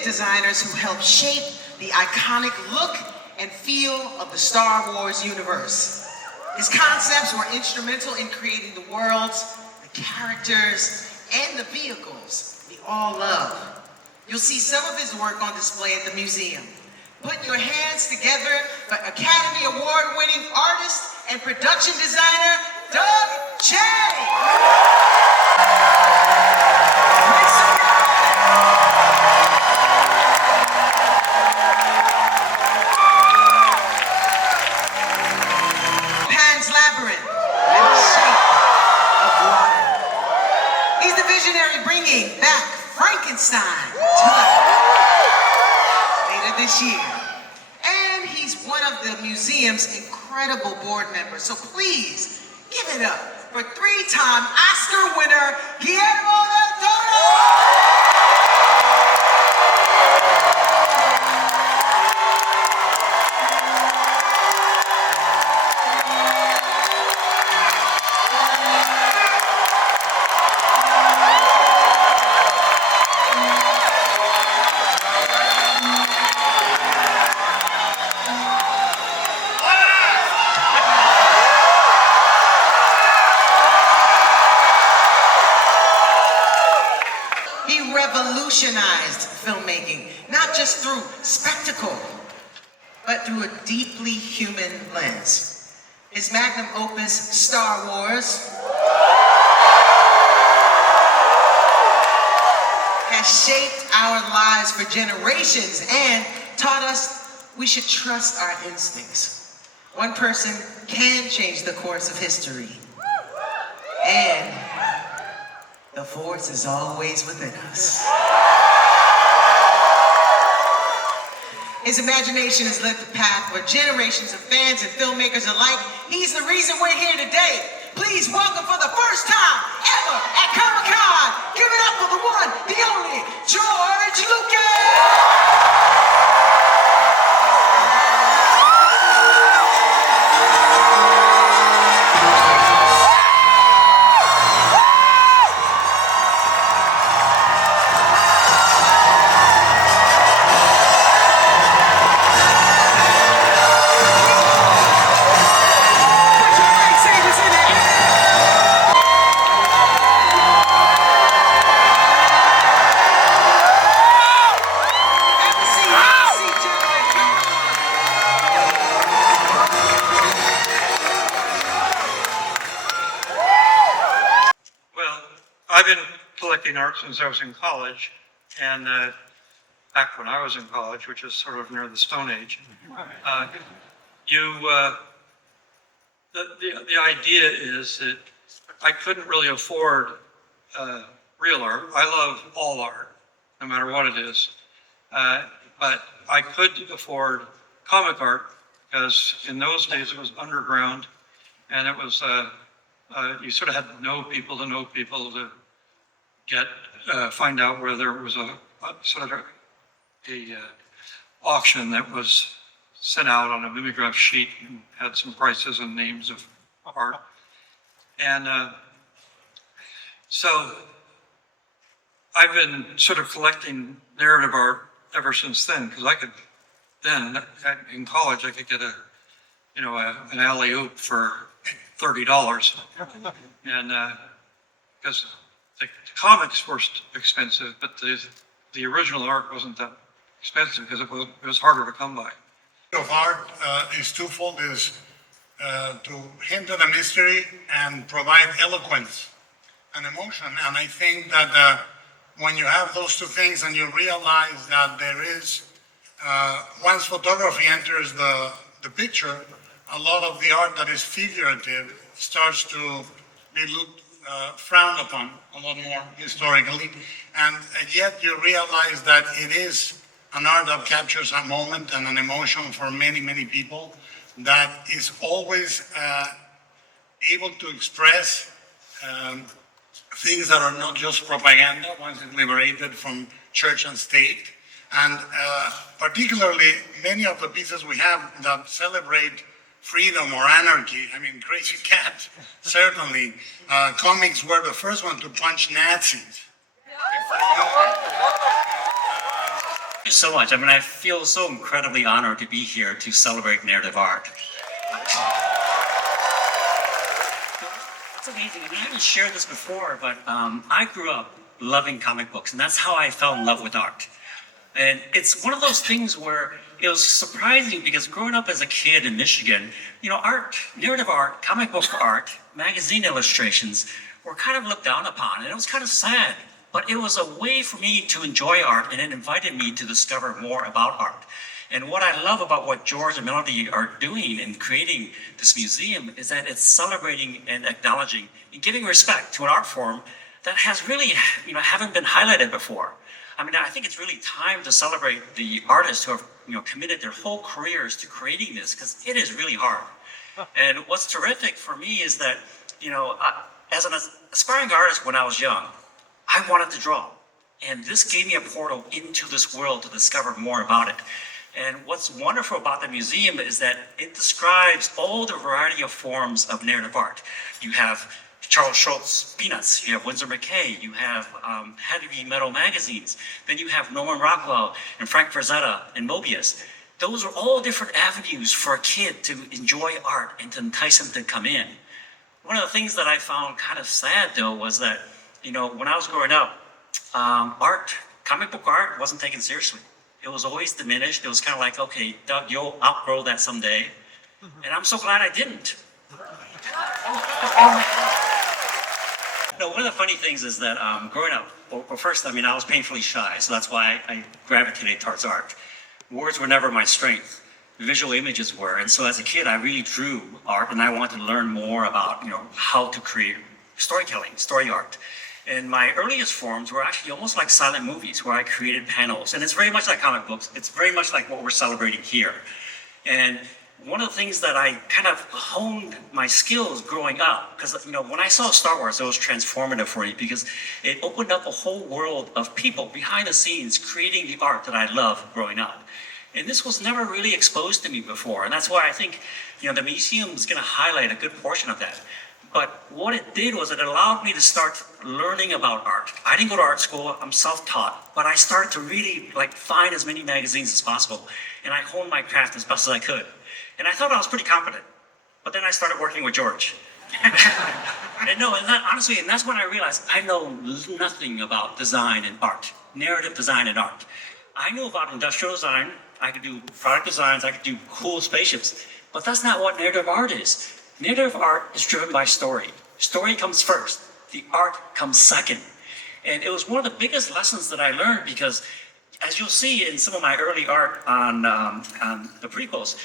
brilliant designers who helped shape the iconic look and feel of the Star Wars universe. His concepts were instrumental in creating the worlds, the characters, and the vehicles we all love. You'll see some of his work on display at the museum. Put your hands together for Academy Award-winning artist and production designer, Doug Chiang! Pan's Labyrinth and the Shape of Water. He's the visionary bringing back Frankenstein to life later this year. And he's one of the museum's incredible board members. So please give it up for three-time Oscar winner Guillermo del Toro! Revolutionized filmmaking, not just through spectacle, but through a deeply human lens. His magnum opus, Star Wars, has shaped our lives for generations and taught us we should trust our instincts. One person can change the course of history, and the Force is always within us. His imagination has lit the path for generations of fans and filmmakers alike. He's the reason we're here today. Please welcome for the first time ever at Comic-Con, give it up for the one, the only, George Lucas! I've been collecting art since I was in college, and back when I was in college, which is sort of near the Stone Age, the idea is that I couldn't really afford real art. I love all art, no matter what it is, but I could afford comic art because in those days it was underground, and it was you sort of had to know people to get find out where there was a sort of a auction that was sent out on a mimeograph sheet and had some prices and names of art. And so I've been sort of collecting narrative art ever since then, because I could then in college I could get an alley-oop for $30, and because the comics were expensive, but the original art wasn't that expensive because it was harder to come by. Of art is twofold: is to hint at a mystery and provide eloquence and emotion. And I think that when you have those two things and you realize that there is, once photography enters the picture, a lot of the art that is figurative starts to be looked frowned upon a lot more historically, and yet you realize that it is an art that captures a moment and an emotion for many, many people, that is always able to express things that are not just propaganda once it's liberated from church and state. And particularly many of the pieces we have that celebrate freedom or anarchy. I mean, Crazy Cat, certainly. Comics were the first one to punch Nazis. you so much. I mean, I feel so incredibly honored to be here to celebrate narrative art. It's amazing. I haven't shared this before, but I grew up loving comic books, and that's how I fell in love with art. And it's one of those things where it was surprising because growing up as a kid in Michigan, art, narrative art, comic book art, magazine illustrations were kind of looked down upon, and it was kind of sad. But it was a way for me to enjoy art, and it invited me to discover more about art. And what I love about what George and Melody are doing in creating this museum is that it's celebrating and acknowledging and giving respect to an art form that has really, haven't been highlighted before. I mean, I think it's really time to celebrate the artists who have, committed their whole careers to creating this, because it is really hard. And what's terrific for me is that, as an aspiring artist when I was young, I wanted to draw. And this gave me a portal into this world to discover more about it. And what's wonderful about the museum is that it describes all the variety of forms of narrative art. You have Charles Schultz Peanuts, you have Winsor McKay, you have heavy metal magazines, then you have Norman Rockwell and Frank Frazetta and Mobius. Those are all different avenues for a kid to enjoy art and to entice him to come in. One of the things that I found kind of sad though was that, when I was growing up, comic book art wasn't taken seriously. It was always diminished. It was kind of like, okay, Doug, you'll outgrow that someday. And I'm so glad I didn't. One of the funny things is that growing up, well, first, I was painfully shy, so that's why I gravitated towards art. Words were never my strength. Visual images were. And so as a kid, I really drew art, and I wanted to learn more about, how to create storytelling, story art. And my earliest forms were actually almost like silent movies where I created panels. And it's very much like comic books. It's very much like what we're celebrating here. And one of the things that I kind of honed my skills growing up, because, when I saw Star Wars, it was transformative for me because it opened up a whole world of people behind the scenes creating the art that I loved growing up. And this was never really exposed to me before. And that's why I think, the museum is going to highlight a good portion of that. But what it did was it allowed me to start learning about art. I didn't go to art school, I'm self-taught, but I started to really find as many magazines as possible. And I honed my craft as best as I could. And I thought I was pretty competent. But then I started working with George. Honestly, that's when I realized I know nothing about design and art, narrative design and art. I knew about industrial design, I could do product designs, I could do cool spaceships, but that's not what narrative art is. Narrative art is driven by story. Story comes first. The art comes second. And it was one of the biggest lessons that I learned because, as you'll see in some of my early art on the prequels,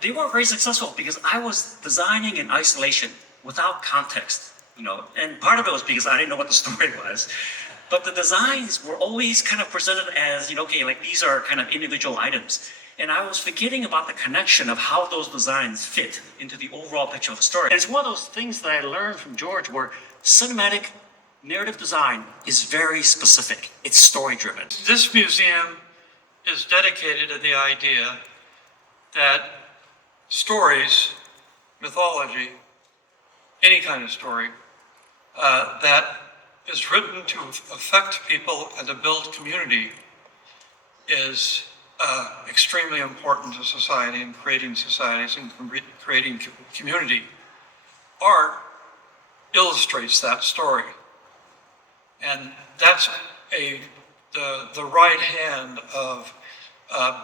they weren't very successful because I was designing in isolation without context. And part of it was because I didn't know what the story was. But the designs were always kind of presented as, these are kind of individual items. And I was forgetting about the connection of how those designs fit into the overall picture of the story. And it's one of those things that I learned from George where cinematic narrative design is very specific. It's story-driven. This museum is dedicated to the idea that stories, mythology, any kind of story, that is written to affect people and to build community is extremely important to society and creating societies and creating community. Art illustrates that story. And that's the right hand of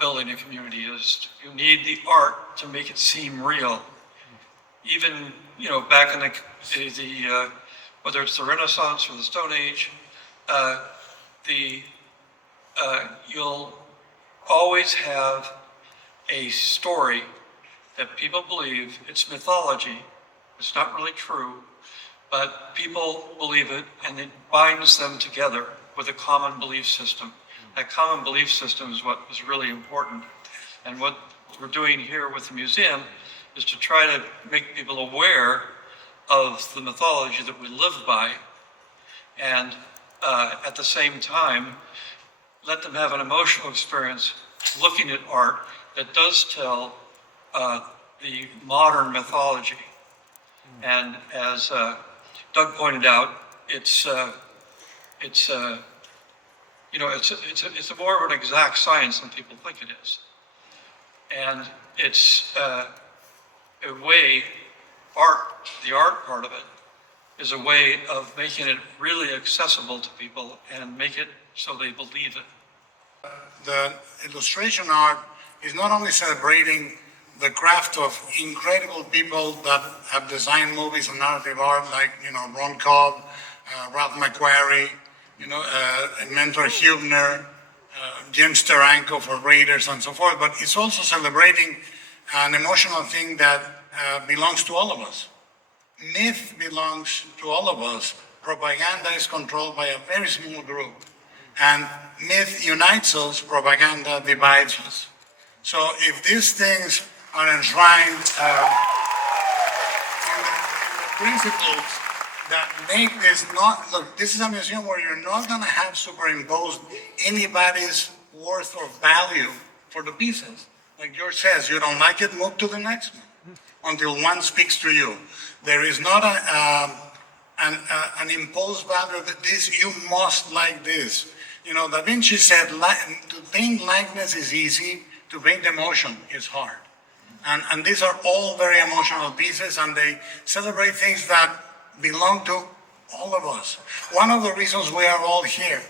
building a community is you need the art to make it seem real. Even, back in the whether it's the Renaissance or the Stone Age, you'll always have a story that people believe it's mythology. It's not really true, but people believe it, and it binds them together with a common belief system. That common belief system is what is really important. And what we're doing here with the museum is to try to make people aware of the mythology that we live by, and at the same time, let them have an emotional experience looking at art that does tell the modern mythology. And as Doug pointed out, it's you know, it's a more of an exact science than people think it is. And it's a way, the art part of it, is a way of making it really accessible to people and make it so they believe it. The illustration art is not only celebrating the craft of incredible people that have designed movies and narrative art, like, you know, Ron Cobb, Ralph McQuarrie, you know, Mentor Hubner, Jim Steranko for Raiders and so forth, but it's also celebrating an emotional thing that belongs to all of us. Myth belongs to all of us. Propaganda is controlled by a very small group. And myth unites us, propaganda divides us. So if these things are enshrined in the principles that make this not, look, this is a museum where you're not going to have superimposed anybody's worth or value for the pieces. Like George says, you don't like it, move to the next one until one speaks to you. There is not an imposed value that this, you must like this. You know, Da Vinci said, to paint likeness is easy, to paint emotion is hard. And these are all very emotional pieces, and they celebrate things that belong to all of us. One of the reasons we are all here,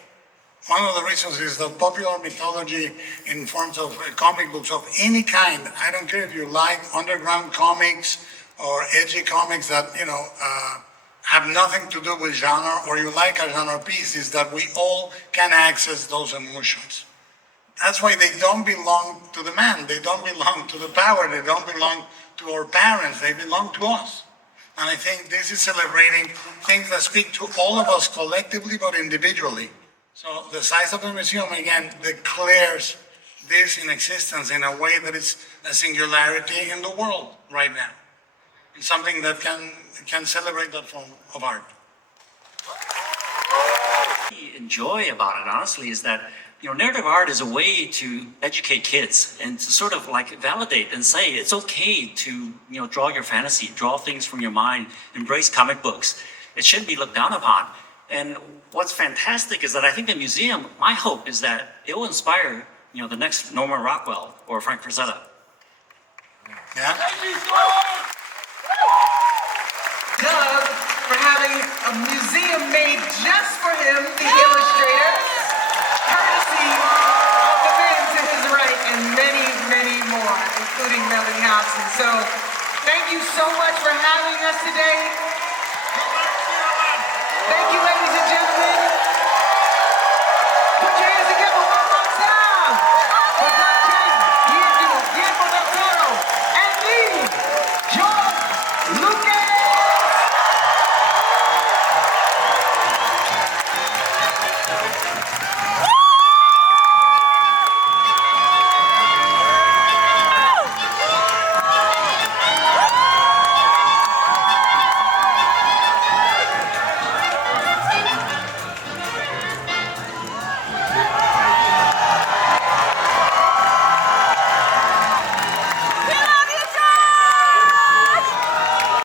one of the reasons is that popular mythology in forms of comic books of any kind, I don't care if you like underground comics or edgy comics that, you know, have nothing to do with genre, or you like a genre piece, is that we all can access those emotions. That's why they don't belong to the man, they don't belong to the power, they don't belong to our parents, they belong to us. And I think this is celebrating things that speak to all of us collectively but individually. So the size of the museum, again, declares this in existence in a way that is a singularity in the world right now. It's something that can celebrate that form of art. What I enjoy about it, honestly, is that, you know, narrative art is a way to educate kids and to sort of like validate and say it's okay to, you know, draw your fantasy, draw things from your mind, embrace comic books. It shouldn't be looked down upon. And what's fantastic is that I think the museum, my hope is that it will inspire, you know, the next Norman Rockwell or Frank Frazetta. Yeah? Doug for having a museum made just for him, the illustrator, courtesy of the man to his right, and many, many more, including Melody Hobson. So thank you so much for having us today. Thank you